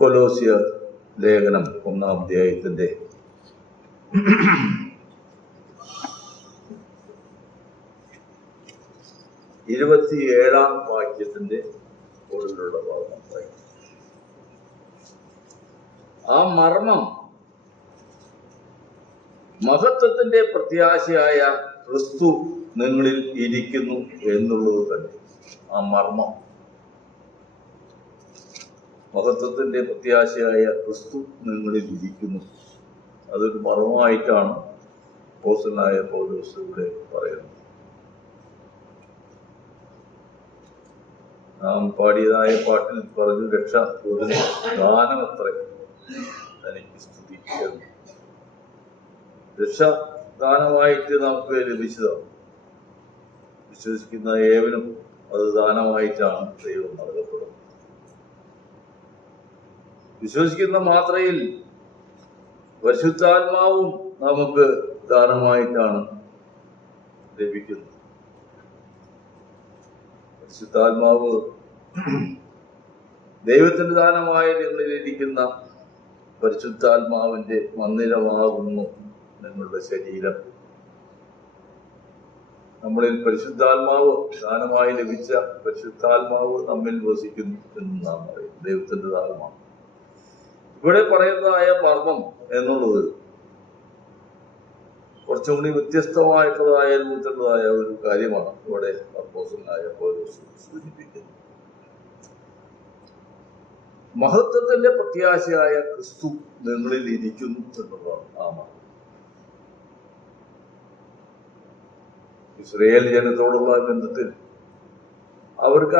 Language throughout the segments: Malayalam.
കൊലോസ്യ ലേഖനം 1-ാം അധ്യായത്തിന്റെ 27-ാം വാക്യത്തിന്റെ മുകളിലുള്ള ഭാഗം. ആ മർമ്മം മഹത്വത്തിന്റെ പ്രത്യാശയായ ക്രിസ്തു നിങ്ങളിൽ ഇരിക്കുന്നു എന്നുള്ളത് തന്നെ. ആ മർമ്മം മഹത്വത്തിന്റെ പ്രത്യാശയായ ക്രിസ്തു നിങ്ങളിൽ ഇരിക്കുന്നു. അതൊരു മർമ്മമായിട്ടാണ് അപ്പോസ്തലനായ പൗലോസ് ഇവിടെ പറയുന്നത്. നാം പാടിയതായ പാട്ടിൽ പറഞ്ഞു, രക്ഷ ഗാനമത്രേ തനിക്ക് സ്തുതിക്കുന്നു. രക്ഷ ദാനമായിട്ട് നമുക്ക് ലഭിച്ചതാണ്. വിശ്വസിക്കുന്ന ഏവനും അത് ദാനമായിട്ടാണ് ദൈവം നൽകപ്പെടുന്നത്. വിശ്വസിക്കുന്ന മാത്രയിൽ പരിശുദ്ധാത്മാവും നമുക്ക് ദാനമായിട്ടാണ് ലഭിക്കുന്നത്. പരിശുദ്ധാത്മാവ് ദൈവത്തിന്റെ ദാനമായ നിങ്ങളിലിരിക്കുന്ന പരിശുദ്ധാത്മാവിന്റെ മന്ദിരമാകുന്നു നിങ്ങളുടെ ശരീരം. നമ്മളിൽ പരിശുദ്ധാത്മാവ് ദാനമായി ലഭിച്ച പരിശുദ്ധാത്മാവ് നമ്മിൽ വസിക്കുന്നു എന്ന് നാം പറയും. ദൈവത്തിന്റെ ദാനമാണ്. ഇവിടെ പറയുന്നതായ മർമ്മം എന്നുള്ളത് കുറച്ചും കൂടി വ്യത്യസ്തമായിട്ടുള്ളതായ രൂപത്തിലുള്ളതായ ഒരു കാര്യമാണ് ഇവിടെ അപ്പോസ്തലനായ പൗലോസ് സൂചിപ്പിക്കുന്നത്. മഹത്വത്തിന്റെ പ്രത്യാശയായ ക്രിസ്തു നിങ്ങളിൽ ഇരിക്കുന്നു എന്നുള്ളതാണ് ആ മർമ്മം. ഇസ്രായേൽ ജനത്തോടുള്ള ബന്ധത്തിൽ അവർക്ക്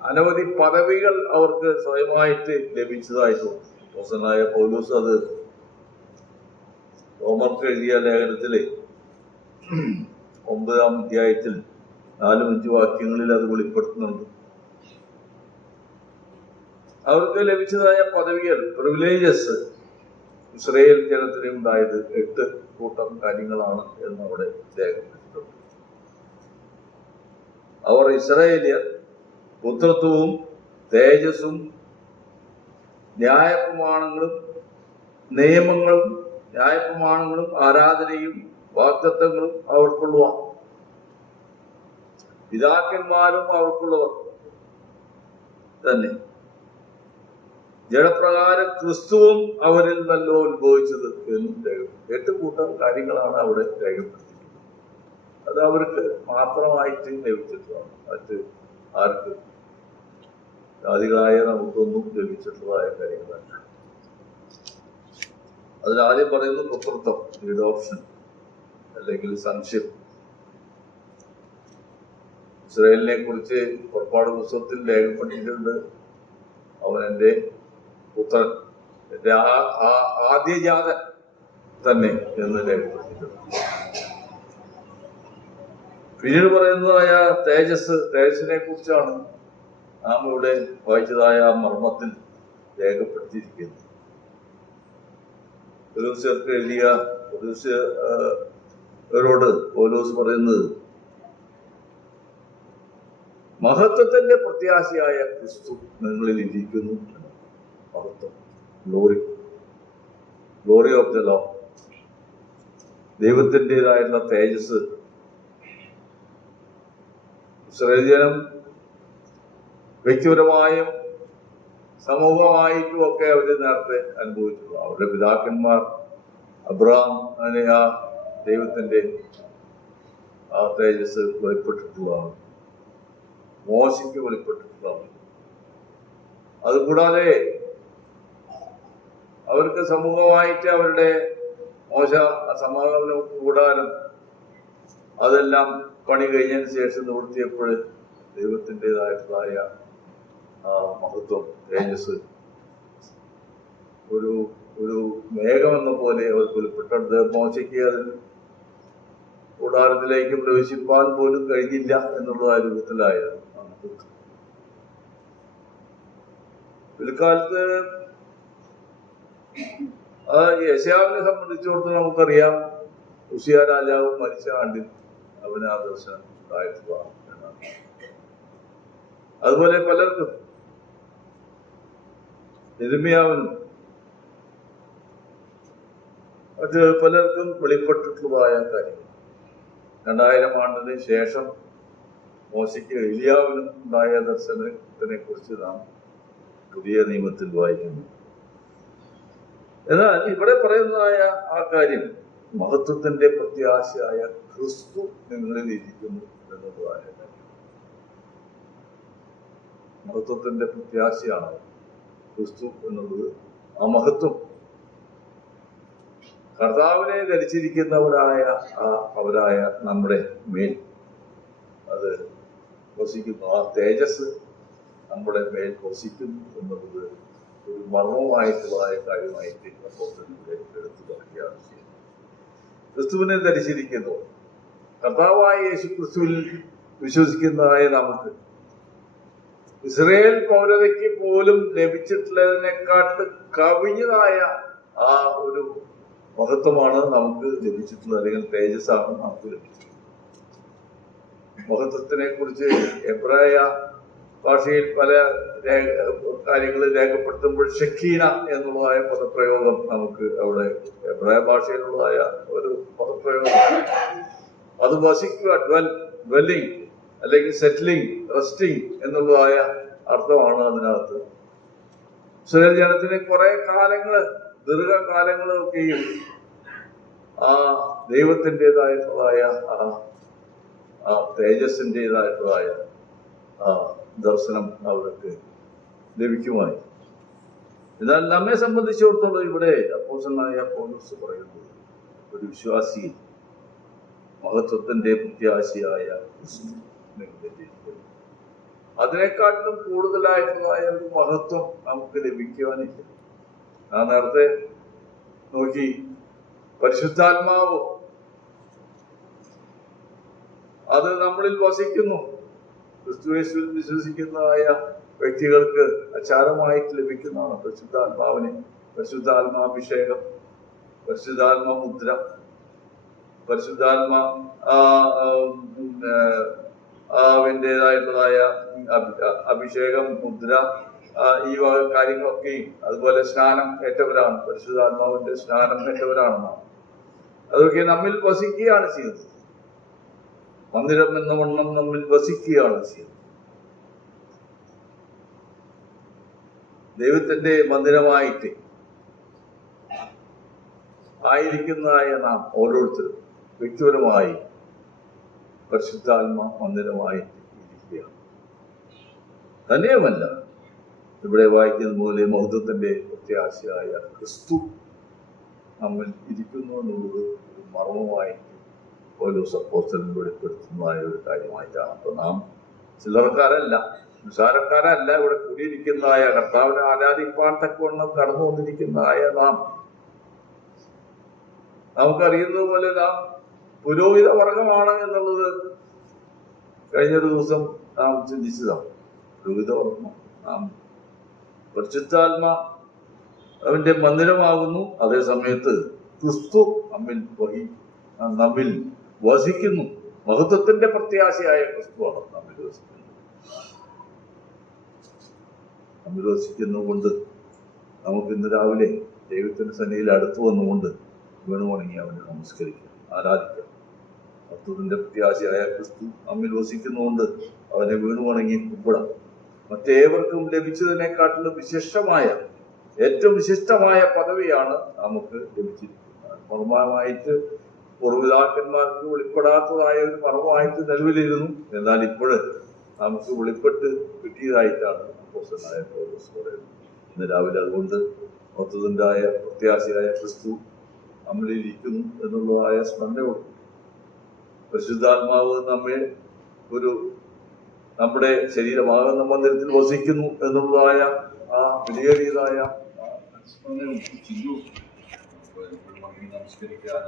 അനവധി പദവികൾ അവർക്ക് സ്വയമായിട്ട് ലഭിച്ചതായിട്ടുണ്ട്. അപ്പോസ്തലനായ പൗലോസ് അത് റോമർക്ക് എഴുതിയ ലേഖനത്തില് 9-ാം അധ്യായത്തിൽ 4-5 വാക്യങ്ങളിൽ അത് വെളിപ്പെടുത്തുന്നുണ്ട്. അവർക്ക് ലഭിച്ചതായ പദവികൾ, പ്രിവിലേജസ് ഇസ്രായേൽ ജനത്തിന് ഉണ്ടായത് 8 കൂട്ടം കാര്യങ്ങളാണ് എന്ന് അവിടെ രേഖപ്പെടുത്തിയിട്ടുണ്ട്. അവർ ഇസ്രായേലിയർ പുത്രത്വവും തേജസ്സും ന്യായപ്രമാണങ്ങളും ആരാധനയും വാഗ്ദത്തങ്ങളും അവർക്കുള്ളവ, പിതാക്കന്മാരും അവർക്കുള്ളവർ തന്നെ. ജഡപ്രകാരം ക്രിസ്തുവും അവരിൽ നല്ല ഉത്ഭവിച്ചത് എന്നും രേഖപ്പെടുത്തി. 8 കൂട്ടം കാര്യങ്ങളാണ് അവിടെ രേഖപ്പെടുത്തിയിട്ടുള്ളത്. അത് അവർക്ക് മാത്രമായിട്ട് ലഭിച്ചിട്ടുള്ളതാണ്. മറ്റ് ആർക്ക്, ജാതികളായ നമുക്കൊന്നും ലഭിച്ചിട്ടുള്ളതായ കാര്യങ്ങളല്ല. അതിലാദ്യം പറയുന്നത് പുത്രത്വം, അഡോപ്ഷൻ അല്ലെങ്കിൽ സംശയം. ഇസ്രായേലിനെ കുറിച്ച് പുറപ്പാട് പുസ്തകത്തിൽ രേഖപ്പെടുത്തിയിട്ടുണ്ട്. അവൻ എൻ്റെ പുത്രൻ, എൻ്റെ ആദ്യജാതൻ തന്നെ എന്ന് രേഖപ്പെടുത്തിയിട്ടുണ്ട്. പിന്നീട് പറയുന്നതായ തേജസ്സിനെ കുറിച്ചാണ് നാം ഇവിടെ വായിച്ചതായ ആ മർമ്മത്തിൽ രേഖപ്പെടുത്തിയിരിക്കുന്നത്. കൊലോസ്യർക്ക് എഴുതിയ കൊലോസ്യരോട് പൗലോസ് പറയുന്നത്, മഹത്വത്തിന്റെ പ്രത്യാശയായ ക്രിസ്തു നിങ്ങളിൽ ഇരിക്കുന്നു. മഹത്വം, ഗ്ലോറി ഓഫ് ദ ലോർഡ്, ദൈവത്തിൻ്റെതായിട്ടുള്ള തേജസ്. ഇസ്രായേൽ ജനം വ്യക്തിപരമായും സമൂഹമായിട്ടും ഒക്കെ അവർ നേരത്തെ അനുഭവിച്ചിട്ടുള്ളൂ. അവരുടെ പിതാക്കന്മാർ അബ്രഹാം അങ്ങനെ ആ ദൈവത്തിന്റെ ആ തേജസ് വെളിപ്പെട്ടിട്ടുള്ളതാണ്. മോശയ്ക്ക് വെളിപ്പെട്ടിട്ടുള്ളതാണ്. അതുകൂടാതെ അവർക്ക് സമൂഹമായിട്ട് അവരുടെ മോശ സമാഗമന കൂടാരം അതെല്ലാം പണി കഴിഞ്ഞതിന് ശേഷം നിവൃത്തിയപ്പോൾ ദൈവത്തിൻ്റെതായിട്ടുള്ളതായ മഹത്വം, തേജസ് ഒരു മേഘമെന്ന പോലെ അവർക്ക് വെളിപ്പെട്ടത്. മോശയ്ക്ക് അതിൽ കൂടാരത്തിലേക്ക് പ്രവേശിപ്പാൻ പോലും കഴിഞ്ഞില്ല എന്നുള്ള ആ രൂപത്തിലായിരുന്നു. പിൽക്കാലത്ത് യെശയ്യാവിനെ സംബന്ധിച്ചിടത്തോളം നമുക്കറിയാം, ഉസിയ രാജാവ് മരിച്ച ആണ്ടിൽ അവന് ആ ദർശനം ഉണ്ടായിട്ടുള്ള എന്നാണ്. അതുപോലെ പലർക്കും യിരെമ്യാവിനും മറ്റ് പലർക്കും വെളിപ്പെട്ടിട്ടുള്ളതായ കാര്യങ്ങൾ. 2000 ആണ്ടിന് ശേഷം മോശയ്ക്ക് എലിയാവിനും ഉണ്ടായ ദർശനത്തിനെ കുറിച്ച് നാം പുതിയ നിയമത്തിൽ വായിക്കുന്നു. എന്നാൽ ഇവിടെ പറയുന്നതായ ആ കാര്യം മഹത്വത്തിന്റെ പ്രത്യാശയായ ക്രിസ്തു നിങ്ങളിൽ ഇരിക്കുന്നു എന്നതായ കാര്യം. മഹത്വത്തിന്റെ പ്രത്യാശയാണ് ക്രിസ്തു എന്നുള്ളത്. ആ മഹത്വം കർത്താവിനെ ധരിച്ചിരിക്കുന്നവരായ അവരായ നമ്മുടെ മേൽ അത് വസിക്കുന്നു. ആ തേജസ് നമ്മുടെ മേൽ വസിക്കുന്നു എന്നുള്ളത് ഒരു മർമ്മമായിട്ടുള്ളതായ കാര്യമായിട്ട് അപ്പോസ്തലനിലൂടെ എടുത്തു പറയുകയാണ് ചെയ്യുന്നത്. ക്രിസ്തുവിനെ ധരിച്ചിരിക്കുന്നു. കർത്താവായ യേശു ക്രിസ്തുവിൽ വിശ്വസിക്കുന്നതായ നമുക്ക് ഇസ്രായേൽ പൗരതയ്ക്ക് പോലും ലഭിച്ചിട്ടുള്ളതിനെക്കാട്ട് കവിഞ്ഞതായ ആ ഒരു മഹത്വമാണ് നമുക്ക് ലഭിച്ചിട്ടുള്ളത്, അല്ലെങ്കിൽ തേജസ്സാണ് നമുക്ക് ലഭിച്ചിട്ടുള്ളത്. മഹത്വത്തിനെ കുറിച്ച് എബ്രായ ഭാഷയിൽ പല കാര്യങ്ങൾ രേഖപ്പെടുത്തുമ്പോൾ ഷെക്കീന എന്നുള്ളതായ പദപ്രയോഗം നമുക്ക് അവിടെ എബ്രായ ഭാഷയിലുള്ളതായ ഒരു പദപ്രയോഗം. അത് വസിക്കുക, ഡ്വെല്ലിംഗ് അല്ലെങ്കിൽ സെറ്റിലിംഗ്, റെസ്റ്റിംഗ് എന്നുള്ളതായ അർത്ഥമാണ് അതിനകത്ത്. ഇസ്രായേൽ ജനത്തിന് കുറെ കാലങ്ങള്, ദീർഘകാലങ്ങളൊക്കെയും ആ ദൈവത്തിൻ്റെതായിട്ടുള്ളതായ ആ തേജസ്സിൻ്റെതായിട്ടുള്ളതായ ആ ദർശനം അവർക്ക് ലഭിക്കുമായി. എന്നാൽ നമ്മെ സംബന്ധിച്ചിടത്തോളം ഇവിടെ അപ്പോസ്തലനായ പൗലോസ് പറയുന്നത് ഒരു വിശ്വാസി മഹത്വത്തിന്റെ പ്രത്യാശയായ ക്രിസ്തു അതിനെക്കാട്ടിലും കൂടുതലായിട്ടുള്ളതായ ഒരു മഹത്വം നമുക്ക് ലഭിക്കുവാനില്ല. ഞാൻ നേരത്തെ നോക്കി, പരിശുദ്ധാത്മാവ് അത് നമ്മളിൽ വസിക്കുന്നു. ക്രിസ്തുയേശുവിൽ വിശ്വസിക്കുന്നതായ വ്യക്തികൾക്ക് അച്ചാരമായിട്ട് ലഭിക്കുന്നതാണ് പരിശുദ്ധാത്മാവിനെ. പരിശുദ്ധാത്മാഭിഷേകം, പരിശുദ്ധാത്മമുദ്ര, പരിശുദ്ധാത്മാവിൻ്റെതായിട്ടുള്ളതായ അഭിഷേകം, മുദ്ര, ഈ വക കാര്യങ്ങളൊക്കെയും, അതുപോലെ സ്നാനം ഏറ്റവരാണ്, പരിശുദ്ധാത്മാവിന്റെ സ്നാനം ഏറ്റവരാണ് നാം. അതൊക്കെ നമ്മിൽ വസിക്കുകയാണ് ചെയ്യുന്നത്. മന്ദിരം എന്ന വണ്ണം നമ്മിൽ വസിക്കുകയാണ് ചെയ്യുന്നത്. ദൈവത്തിന്റെ മന്ദിരമായിട്ട് ആയിരിക്കുന്നതായ നാം ഓരോരുത്തരും വ്യക്തിപരമായി പരിശുദ്ധാത്മ മന്ദിരമായിട്ട് ഇരിക്കുകയാണ്. തന്നെയുമല്ല, ഇവിടെ വായിക്കുന്ന പോലെ മഹത്വത്തിന്റെ പ്രത്യാശയായ ക്രിസ്തു നമ്മിൽ ഇരിക്കുന്നു എന്നുള്ളത് ഒരു മർമ്മമായിട്ട് പൗലോസ് അപ്പോസ്തലൻ വെളിപ്പെടുത്തുന്നതായ ഒരു കാര്യമായിട്ടാണ്. അപ്പൊ നാം ചില്ലറക്കാരല്ല, നിസ്സാരക്കാരല്ല. ഇവിടെ കൂടിയിരിക്കുന്നതായ കർത്താവിനെ ആരാധിപ്പാൻ തക്കവണ്ണം കടന്നു വന്നിരിക്കുന്നതായ നാം, നമുക്കറിയുന്നത് പോലെ നാം പുരോഹിത വർഗമാണ് എന്നുള്ളത് കഴിഞ്ഞൊരു ദിവസം നാം ചിന്തിച്ചതാണ്. പുരോഹിത വർഗം നാം പരിശുദ്ധാത്മ അവന്റെ മന്ദിരമാകുന്നു. അതേ സമയത്ത് ക്രിസ്തു നമ്മിൽ വസിക്കുന്നു. മഹത്വത്തിന്റെ പ്രത്യാശയായ ക്രിസ്തുവാണ് നമ്മിൽ വസിക്കുന്നത്. നമ്മിൽ വസിക്കുന്നതുകൊണ്ട് നമുക്ക് ഇന്ന് രാവിലെ ദൈവത്തിന്റെ സന്നിധിയിൽ അടുത്തു വന്നുകൊണ്ട് വീണുവണങ്ങി അവനെ നമസ്കരിക്കാം, ആരാധിക്കാം. മഹത്വത്തിന്റെ പ്രത്യാശയായ ക്രിസ്തു നമ്മിൽ വസിക്കുന്നതുകൊണ്ട് അവനെ വീണുവണങ്ങി കുമ്പിടാം. മറ്റേവർക്കും ലഭിച്ചതിനെക്കാട്ടിലും ഏറ്റവും വിശിഷ്ടമായ പദവിയാണ് നമുക്ക് ലഭിച്ചിരിക്കുന്നത്. മർമ്മമായിട്ട് പൂർവ്വപിതാക്കന്മാർക്ക് വെളിപ്പെടാത്തതായ ഒരു മർമ്മമായിട്ട് നിലവിലിരുന്നു. എന്നാൽ ഇപ്പോൾ നമുക്ക് വെളിപ്പെട്ട് കിട്ടിയതായിട്ടാണ് അപ്പോസ്തലനായ പൗലോസ് പറയുന്നത്. ഇന്ന് രാവിലെ അതുകൊണ്ട് മഹത്വത്തിന്റെ പ്രത്യാശയായ ക്രിസ്തു നമ്മളിരിക്കുന്നു എന്നുള്ളതായ സ്മരണയോട് പരിശുദ്ധാത്മാവ് നമ്മുടെ ശരീരമാകുന്ന മന്ദിരത്തിൽ വസിക്കുന്നു എന്നുള്ളതായ ആ വിലയേറിയതായ സ്മരണയും ചിന്തവും നമസ്കരിക്കാൻ